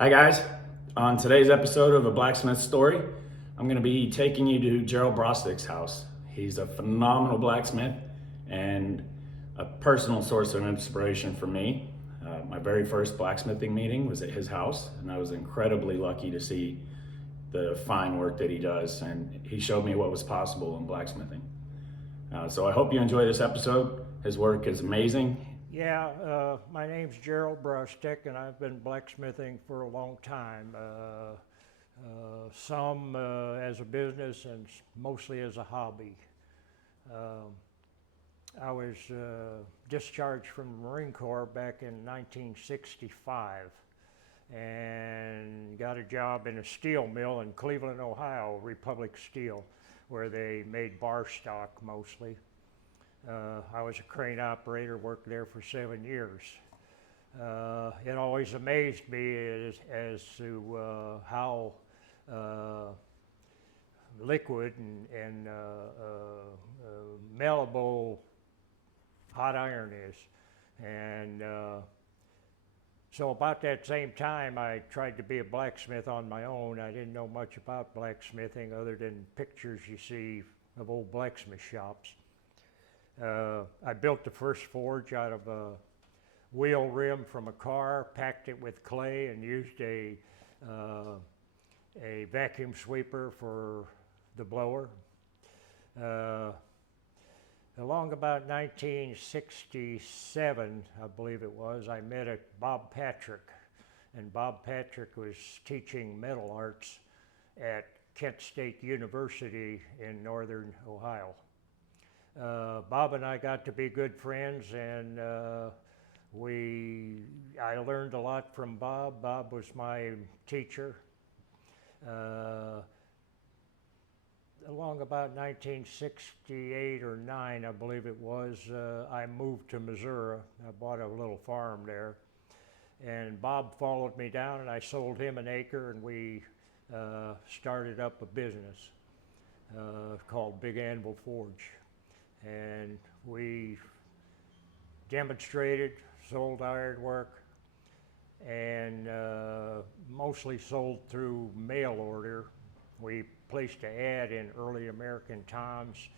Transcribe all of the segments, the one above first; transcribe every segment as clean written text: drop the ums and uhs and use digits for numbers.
Hi guys, on today's episode of A Blacksmith Story, I'm going to be taking you to Gerald Brostek's house. He's a phenomenal blacksmith and a personal source of inspiration for me. My very first blacksmithing meeting was at his house, and I was incredibly lucky to see the fine work that he does, and he showed me what was possible in blacksmithing. So I hope you enjoy this episode. His work is amazing. My name's Gerald Brostek, and I've been blacksmithing for a long time. Some as a business and mostly as a hobby. Um, I was discharged from the Marine Corps back in 1965 and got a job in a steel mill in Cleveland, Ohio, Republic Steel, where they made bar stock mostly. I was a crane operator, worked there for 7 years. It always amazed me as to how uh, liquid and malleable hot iron is. And so about that same time, I tried to be a blacksmith on my own. I didn't know much about blacksmithing other than pictures you see of old blacksmith shops. I built the first forge out of a wheel rim from a car, packed it with clay, and used a vacuum sweeper for the blower. Uh, Along about 1967, I believe it was, I met a Bob Patrick, and Bob Patrick was teaching metal arts at Kent State University in northern Ohio. Bob and I got to be good friends, and I learned a lot from Bob. Bob was my teacher. Uh, Along about 1968 or 9, I believe it was, I moved to Missouri. I bought a little farm there, and Bob followed me down, and I sold him an acre, and we started up a business called Big Anvil Forge. And we demonstrated, sold ironwork, and mostly sold through mail order. We placed an ad in Early American Times,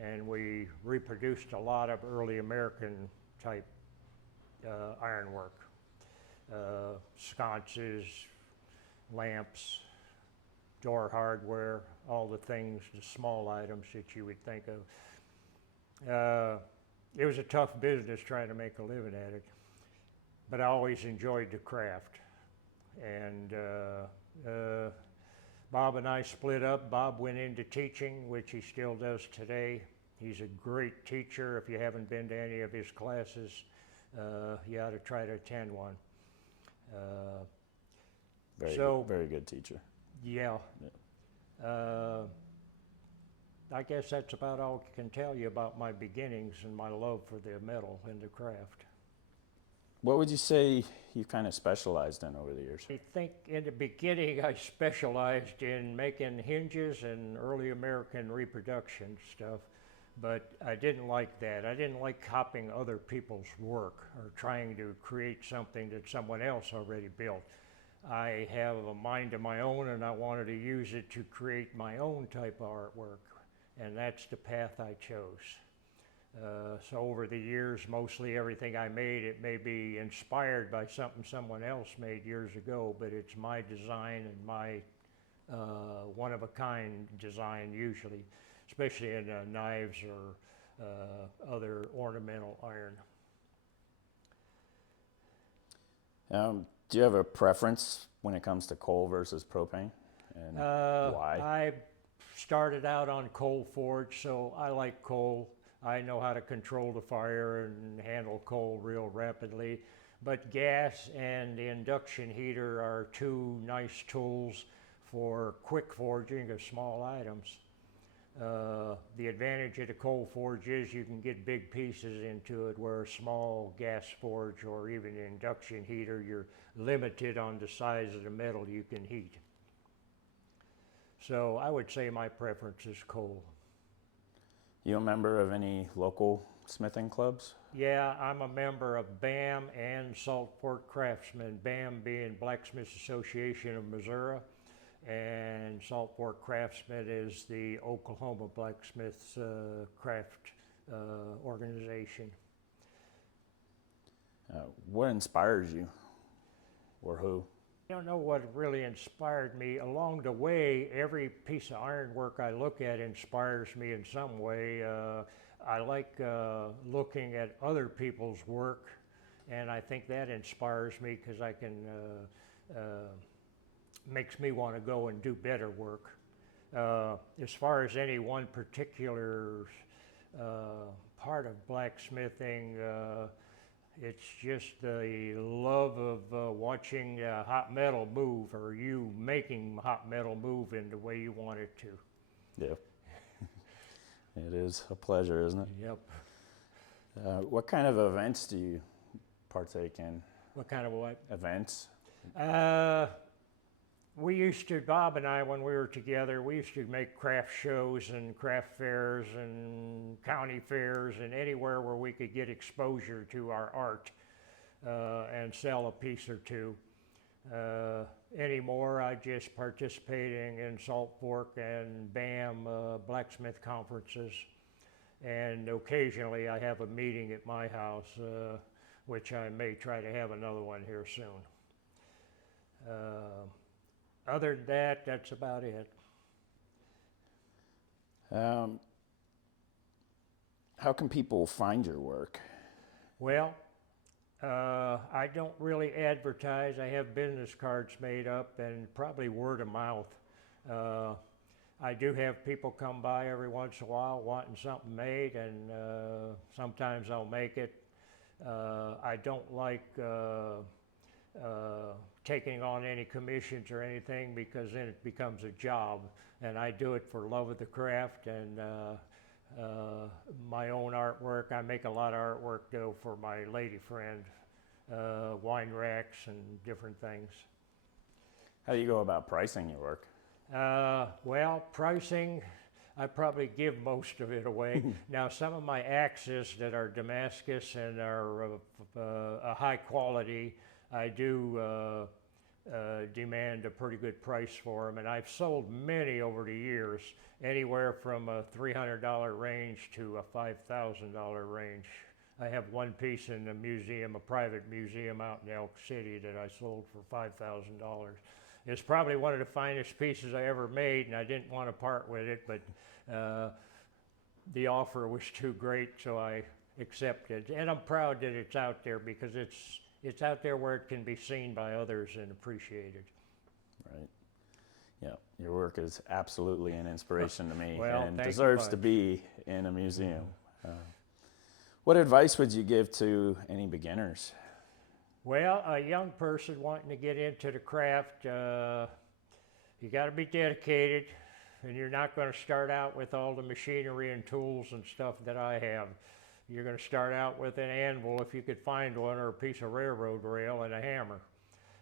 and we reproduced a lot of early American type ironwork, sconces, lamps, door hardware, all the things, the small items that you would think of. It was a tough business trying to make a living at it, but I always enjoyed the craft. And Bob and I split up. Bob went into teaching, which he still does today. He's a great teacher. If you haven't been to any of his classes, you ought to try to attend one. Very good teacher. Yeah. I guess that's about all I can tell you about my beginnings and my love for the metal and the craft. What would you say you kind of specialized in over the years? I think in the beginning I specialized in making hinges and early American reproduction stuff, but I didn't like that. I didn't like copying other people's work or trying to create something that someone else already built. I have a mind of my own, and I wanted to use it to create my own type of artwork, and that's the path I chose. So over the years, mostly everything I made, it may be inspired by something someone else made years ago, but it's my design and my one-of-a-kind design usually, especially in knives or other ornamental iron. Do you have a preference when it comes to coal versus propane, and why? I started out on coal forge, so I like coal. I know how to control the fire and handle coal real rapidly. But gas and the induction heater are two nice tools for quick forging of small items. The advantage of the coal forge is you can get big pieces into it, where a small gas forge or even an induction heater, you're limited on the size of the metal you can heat. So I would say my preference is coal. You a member of any local smithing clubs? Yeah, I'm a member of BAM and Salt Fork Craftsmen, BAM being Blacksmith Association of Missouri, and Salt Fork Craftsmen is the Oklahoma Blacksmiths craft organization. What inspires you, or who? I don't know what really inspired me. Along the way, every piece of ironwork I look at inspires me in some way. I like looking at other people's work, and I think that inspires me because I can makes me want to go and do better work. As far as any one particular part of blacksmithing, it's just the love of watching hot metal move, or you making hot metal move in the way you want it to. Yeah. It is a pleasure, isn't it? Yep. What kind of events do you partake in? What kind of what? Events? We used to, Bob and I, when we were together, we used to make craft shows and craft fairs and county fairs and anywhere where we could get exposure to our art and sell a piece or two. Anymore, I just participating in Salt Fork and BAM blacksmith conferences, and occasionally I have a meeting at my house, which I may try to have another one here soon. Other than that, that's about it. How can people find your work? Well, I don't really advertise. I have business cards made up and probably word of mouth. I do have people come by every once in a while wanting something made, and sometimes I'll make it. I don't like taking on any commissions or anything, because then it becomes a job, and I do it for love of the craft and my own artwork. I make a lot of artwork though for my lady friend, wine racks and different things. How do you go about pricing your work? Well, pricing, I probably give most of it away. Now, some of my axes that are Damascus and are a high quality, I do demand a pretty good price for them, and I've sold many over the years, anywhere from a $300 range to a $5,000 range. I have one piece in a museum, a private museum out in Elk City, that I sold for $5,000. It's probably one of the finest pieces I ever made, and I didn't want to part with it, but the offer was too great, so I accepted. And I'm proud that it's out there, because it's out there where it can be seen by others and appreciated. Right. Yeah, your work is absolutely an inspiration to me, Well, and thank you deserves to much. be in a museum. What advice would you give to any beginners? Well, a young person wanting to get into the craft, you got to be dedicated, and you're not going to start out with all the machinery and tools and stuff that I have. You're going to start out with an anvil, if you could find one, or a piece of railroad rail and a hammer,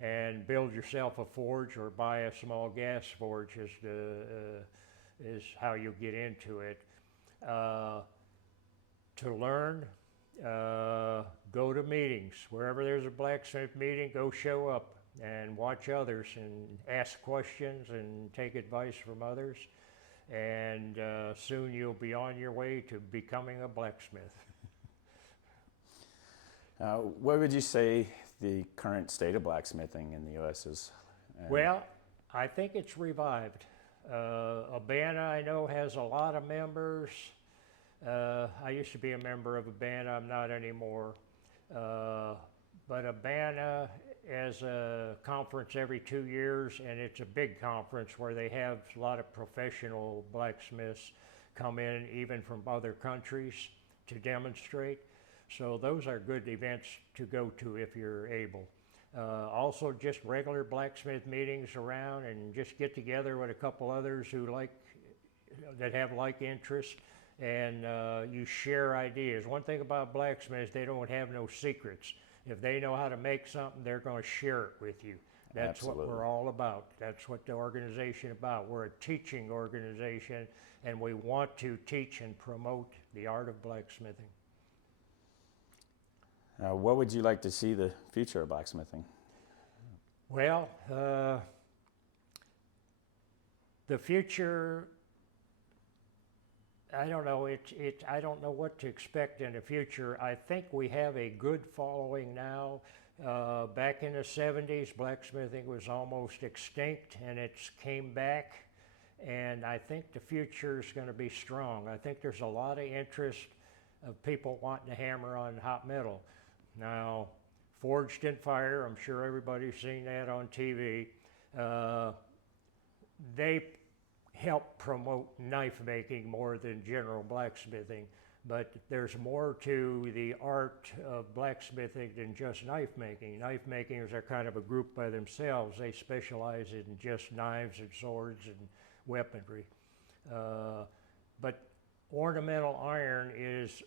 and build yourself a forge or buy a small gas forge is how you get into it. To learn, go to meetings. Wherever there's a blacksmith meeting, go show up and watch others and ask questions and take advice from others. And soon you'll be on your way to becoming a blacksmith. What would you say the current state of blacksmithing in the U.S. is? Well, I think it's revived. Urbana, I know, has a lot of members. I used to be a member of Urbana, I'm not anymore. But Urbana has a conference every 2 years, and it's a big conference where they have a lot of professional blacksmiths come in, even from other countries, to demonstrate. So those are good events to go to if you're able. Also, just regular blacksmith meetings around, and just get together with a couple others that have like interests, and you share ideas. One thing about blacksmiths, they don't have no secrets. If they know how to make something, they're going to share it with you. That's Absolutely. what we're all about. That's what the organization is about. We're a teaching organization, and we want to teach and promote the art of blacksmithing. What would you like to see the future of blacksmithing? Well, the future, I don't know. I don't know what to expect in the future. I think we have a good following now. Back in the 70s, blacksmithing was almost extinct, and it's came back. And I think the future is going to be strong. I think there's a lot of interest of people wanting to hammer on hot metal. Now, Forged in Fire, I'm sure everybody's seen that on TV. They help promote knife making more than general blacksmithing, but there's more to the art of blacksmithing than just knife making. Knife makers are kind of a group by themselves. They specialize in just knives and swords and weaponry. But ornamental iron is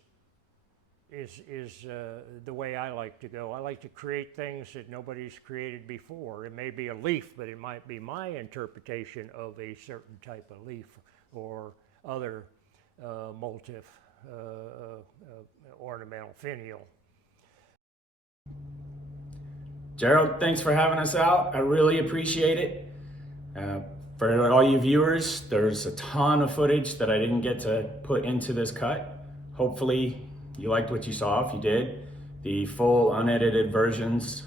the way I like to go. I like to create things that nobody's created before. It may be a leaf, but it might be my interpretation of a certain type of leaf or other motif, ornamental finial. Gerald, thanks for having us out. I really appreciate it. For all you viewers, there's a ton of footage that I didn't get to put into this cut. Hopefully you liked what you saw. If you did, the full unedited versions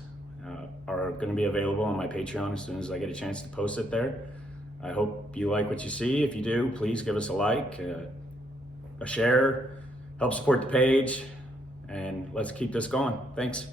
are going to be available on my Patreon as soon as I get a chance to post it there. I hope you like what you see. If you do, please give us a like, a share, help support the page, and let's keep this going. Thanks.